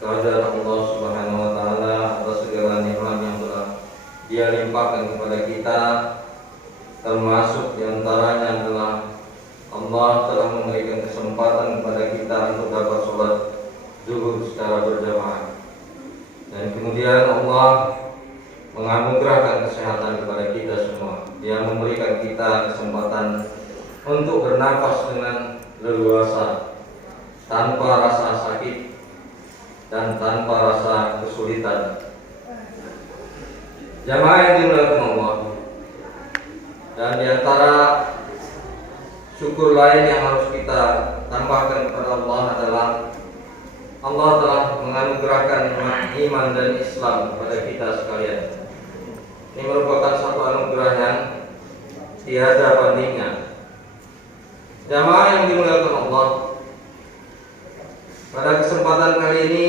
kehadirat Allah Subhanahu wa taala atas segala nikmat yang telah Dia limpahkan kepada kita, termasuk diantaranya adalah Allah telah memberikan kesempatan kepada kita untuk dapat sholat zuhur secara berjamaah, dan kemudian Allah menganugerahkan kesehatan kepada kita semua. Dia memberikan kita kesempatan untuk bernafas dengan leluasa, tanpa rasa sakit dan tanpa rasa kesulitan. Jamaah yang dimuliakan Allah, dan diantara syukur lain yang harus kita tambahkan kepada Allah adalah Allah telah menganugerahkan iman dan Islam kepada kita sekalian. Ini merupakan satu anugerah yang tiada bandingnya. Jamaah yang dimuliakan Allah, pada kesempatan kali ini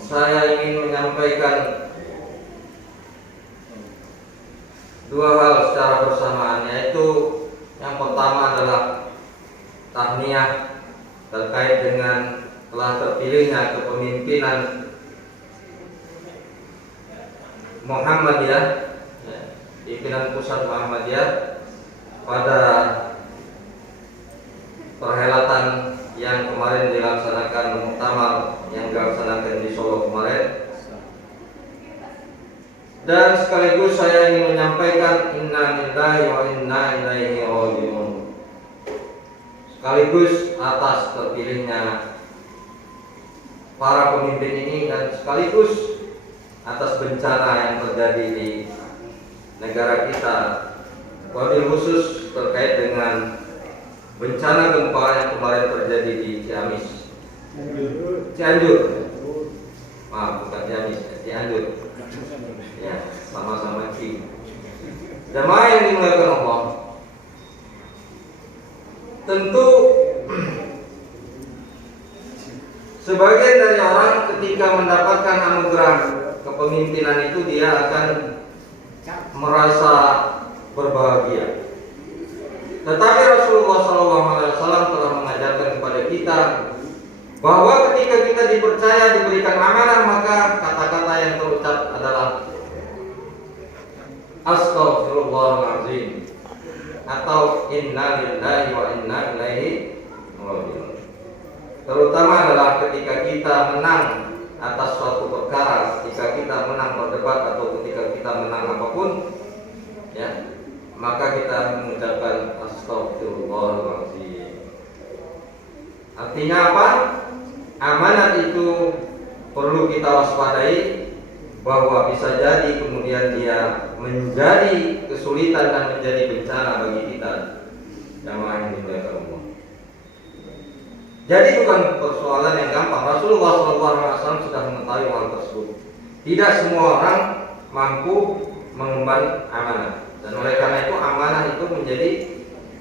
saya ingin menyampaikan dua hal secara bersamaan, yaitu yang pertama adalah tahniah terkait dengan telah terpilihnya kepemimpinan Muhammadiyah, pimpinan pusat Muhammadiyah pada perhelatan yang kemarin dilaksanakan, muktamar yang dilaksanakan di Solo kemarin. Dan sekaligus saya ingin menyampaikan inna lillahi wa inna ilaihi raji'un, sekaligus atas terpilihnya para pemimpin ini dan sekaligus atas bencana yang terjadi di negara kita, wabil khusus terkait dengan bencana gempa yang kemarin terjadi di Cianjur. Maaf, bukan Ciamis, Cianjur. Ya, sama-sama Ci. Jamaah yang dimuliakan Allah, tentu sebagian dari orang ketika mendapatkan anugerah kepemimpinan itu dia akan merasa berbahagia. Tetapi Rasulullah SAW telah mengajarkan kepada kita bahwa ketika kita dipercaya, diberikan amanah, maka kata-kata yang terucap adalah Astaghfirullahaladzim atau Inna lillahi wa inna ilaihi raji'un. Terutama adalah ketika kita menang atas suatu perkara, ketika kita menang berdebat atau ketika kita menang apapun, ya, maka kita mengucapkan Astaghfirullahaladzim. Artinya apa? Amanat itu perlu kita waspadai, bahwa bisa jadi kemudian dia menjadi kesulitan dan menjadi bencana bagi kita. Jamaah yang dimuliakan Allah, jadi bukan persoalan yang gampang. Rasulullah SAW sudah mengetahui hal tersebut. Tidak semua orang mampu mengemban amanah, dan oleh karena itu amanah itu menjadi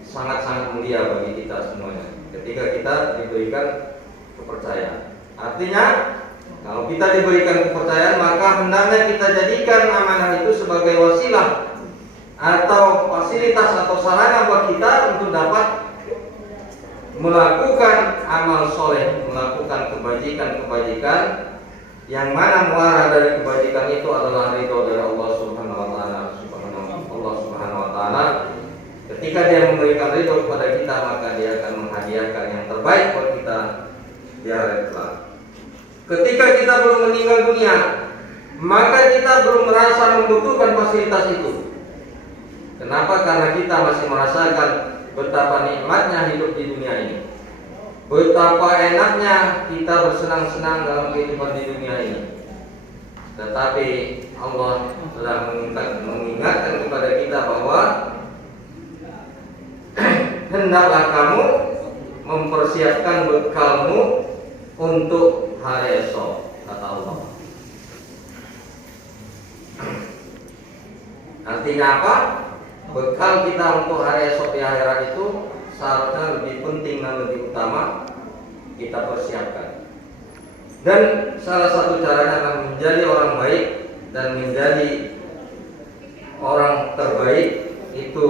sangat-sangat mulia bagi kita semuanya ketika kita diberikan kepercayaan. Artinya, kalau kita diberikan kepercayaan, maka hendaknya kita jadikan amanah itu sebagai wasilah atau fasilitas atau sarana buat kita untuk dapat melakukan amal soleh, melakukan kebajikan-kebajikan yang mana muara dari kebajikan itu adalah ridho dari Allah Subhanahu wa taala. Allah Subhanahu wa taala ketika Dia memberikan ridho kepada kita, maka Dia akan menghadiahkan yang terbaik buat kita di akhirat kelak. Ketika kita belum meninggal dunia, maka kita belum merasa membutuhkan fasilitas itu. Kenapa? Karena kita masih merasakan betapa nikmatnya hidup di dunia ini, betapa enaknya kita bersenang-senang dalam kehidupan di dunia ini. Tetapi Allah telah mengingatkan kepada kita bahwa hendaklah kamu mempersiapkan bekalmu untuk hari esok, kata Allah. Artinya apa? Bekal kita untuk hari esok di akhirat itu seharusnya lebih penting dan lebih utama kita persiapkan. Dan salah satu caranya adalah menjadi orang baik dan menjadi orang terbaik. Itu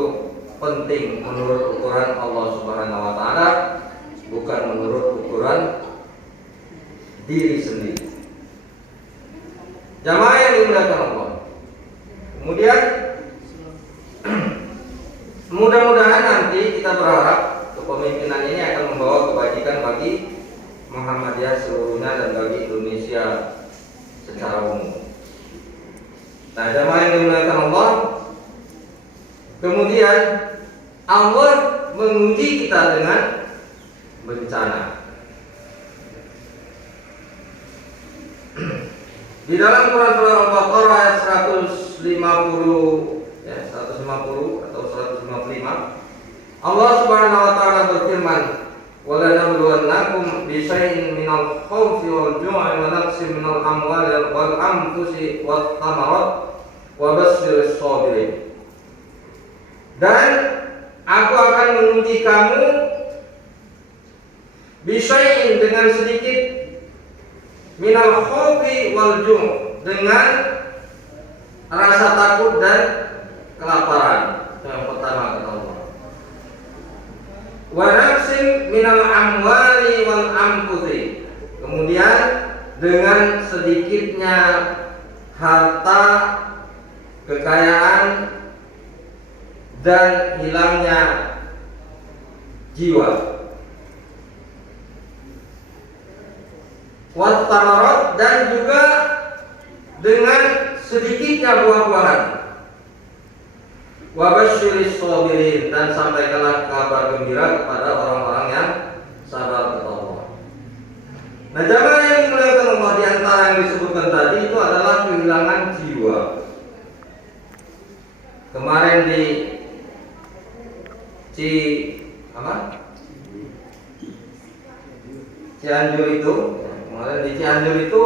penting menurut ukuran Allah Subhanahu wa taala, bukan menurut ukuran diri sendiri. Jamaah yang dimuliakan Allah. Kemudian mudah-mudahan nanti kita berharap kepemimpinan ini akan membawa kebajikan bagi Muhammadiyah seluruhnya dan bagi Indonesia secara umum. Nah, jamaah yang dimuliakan Allah, kemudian Allah menguji kita dengan bencana. Di dalam Quran surah Al-Baqarah ayat 150 atau 155, Allah Subhanahu wa taala berfirman, "Wa la nabluwannakum bi syai'in minal khawfi wal ju'i wa naqsin minal amwali wal anfusi wat thamarat wa basyyiris shabirin." Dan aku akan menguji kamu bi syai'in dengan sedikit, minal khawfi wal ju', dengan rasa takut dan kelaparan. Yang pertama kata Allah. Wa naqsin minal amwali wal anfusi, kemudian dengan sedikitnya harta, kekayaan dan hilangnya jiwa. Wat tamarat, dan juga dengan sedikitnya buah-buahan. Wa basyiris shabirin, dan sampaikanlah kabar gembira kepada orang-orang yang sabar kepada Allah. Nah, jamaah yang dimuliakan Allah, di antara yang disebutkan tadi itu adalah kehilangan jiwa. Kemarin di Cianjur itu,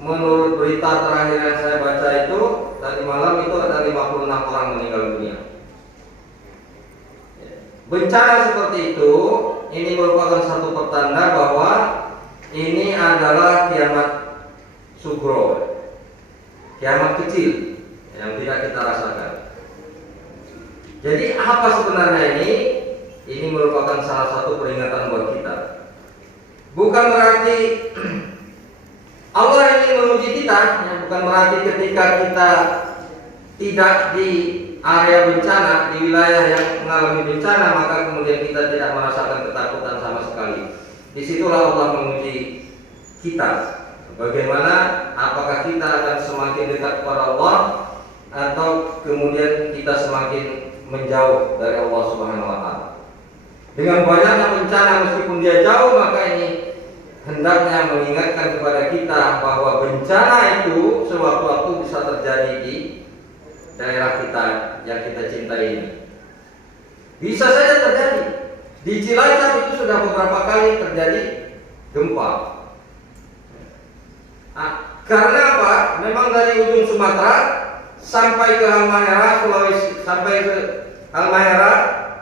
menurut berita terakhir yang saya baca itu, tadi malam itu ada 56 orang meninggal dunia. Bencana seperti itu, ini merupakan satu pertanda bahwa ini adalah kiamat sugro, kiamat kecil yang tidak kita rasakan. Jadi apa sebenarnya ini? Ini merupakan salah satu peringatan buat kita. Bukan berarti Allah ingin menguji kita, ya, bukan berarti ketika kita tidak di area bencana, di wilayah yang mengalami bencana, maka kemudian kita tidak merasakan ketakutan sama sekali. Disitulah Allah menguji kita. Bagaimana, apakah kita akan semakin dekat kepada Allah atau kemudian kita semakin menjauh dari Allah Subhanahu wa taala. Dengan banyaknya bencana, meskipun dia jauh, maka ini hendaknya mengingatkan kepada kita bahwa bencana itu sewaktu-waktu bisa terjadi di daerah kita yang kita cintai ini. Bisa saja terjadi. Di Cilacap itu sudah beberapa kali terjadi gempa. Karena apa? Memang dari ujung Sumatera sampai ke Halmahera, Sulawesi, sampai ke Halmahera,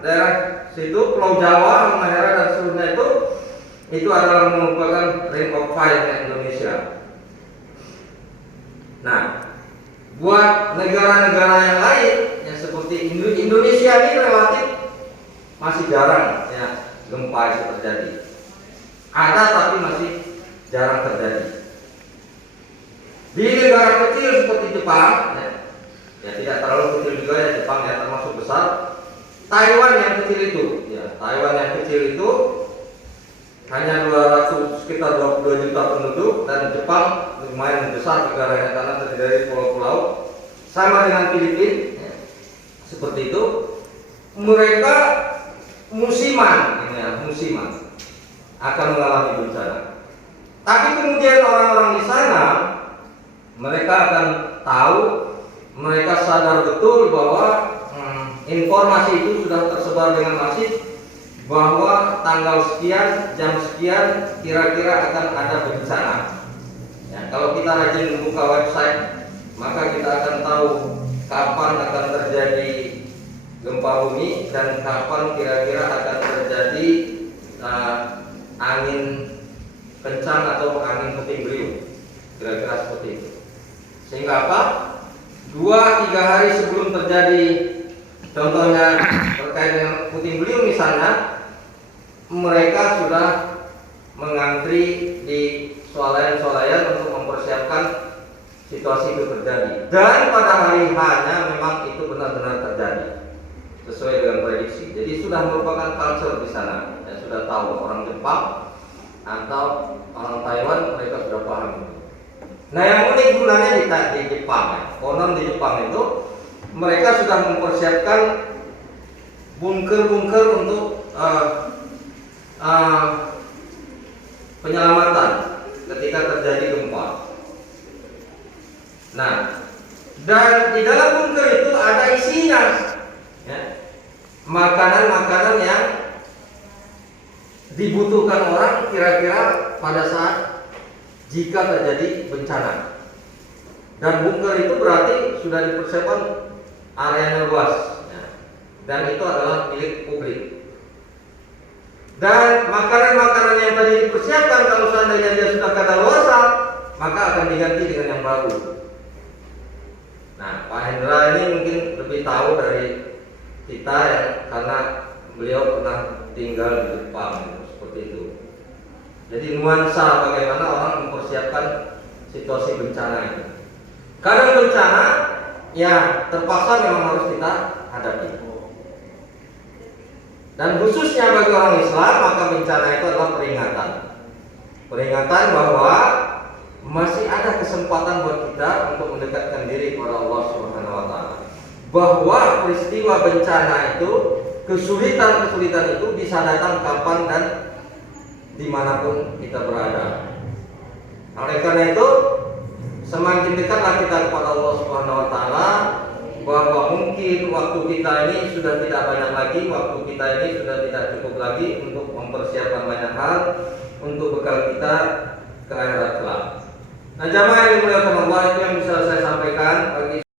daerah situ, Pulau Jawa, Halmahera dan seterusnya itu adalah merupakan ring of fire Indonesia. Nah, buat negara-negara yang lain, yang seperti Indonesia ini relatif masih jarang ya gempa itu terjadi. Ada tapi masih jarang terjadi. Di negara kecil seperti Jepang, ya tidak terlalu kecil juga ya Jepang, ya termasuk besar. Taiwan yang kecil itu, Taiwan yang kecil itu hanya sekitar 22 juta penduduk, dan Jepang lumayan besar negaranya karena terdiri dari pulau-pulau, sama dengan Filipina, seperti itu. Mereka musiman akan mengalami bencana. Tapi kemudian orang-orang di sana, mereka akan tahu, mereka sadar betul bahwa informasi itu sudah tersebar dengan masif bahwa tanggal sekian, jam sekian kira-kira akan ada bencana. Ya, kalau kita rajin membuka website, maka kita akan tahu kapan akan terjadi gempa bumi dan kapan kira-kira akan terjadi angin kencang atau angin puting beliung, kira-kira seperti itu. Sehingga apa? 2-3 hari sebelum terjadi, contohnya terkait dengan puting beliung misalnya, mereka sudah mengantri di swalayan-swalayan untuk mempersiapkan situasi itu terjadi. Dan pada hari H-nya memang itu benar-benar terjadi sesuai dengan prediksi. Jadi sudah merupakan culture di sana. Ya, sudah tahu orang Jepang atau orang Taiwan mereka sudah paham. Nah yang unik sebenarnya di Jepang, ya. Konon di Jepang itu mereka sudah mempersiapkan bunker-bunker untuk penyelamatan ketika terjadi gempa. Nah, dan di dalam bunker itu ada isinya, ya, makanan-makanan yang dibutuhkan orang kira-kira pada saat jika terjadi bencana. Dan bunker itu berarti sudah dipersiapkan areanya luas, ya, dan itu adalah milik publik. Dan makanan-makanan yang tadi dipersiapkan kalau seandainya dia sudah kadaluarsa, maka akan diganti dengan yang baru. Nah, Pak Hendra ini mungkin lebih tahu dari kita ya, karena beliau pernah tinggal di Jepang seperti itu. Jadi nuansa bagaimana orang mempersiapkan situasi bencana itu. Kadang bencana ya terpaksa memang harus kita hadapi. Dan khususnya bagi orang Islam, maka bencana itu adalah peringatan. Peringatan bahwa masih ada kesempatan buat kita untuk mendekatkan diri kepada Allah Subhanahu wa taala. Bahwa peristiwa bencana itu, kesulitan-kesulitan itu bisa datang kapan dan dimanapun kita berada. Oleh karena itu, semakin dekatlah kita kepada Allah Subhanahu wa taala, bahwa mungkin waktu kita ini sudah tidak banyak lagi, waktu kita ini sudah tidak cukup lagi untuk mempersiapkan banyak hal untuk bekal kita ke akhirat kelak. Nah, jamaah yang dimuliakan Allah, itu yang bisa saya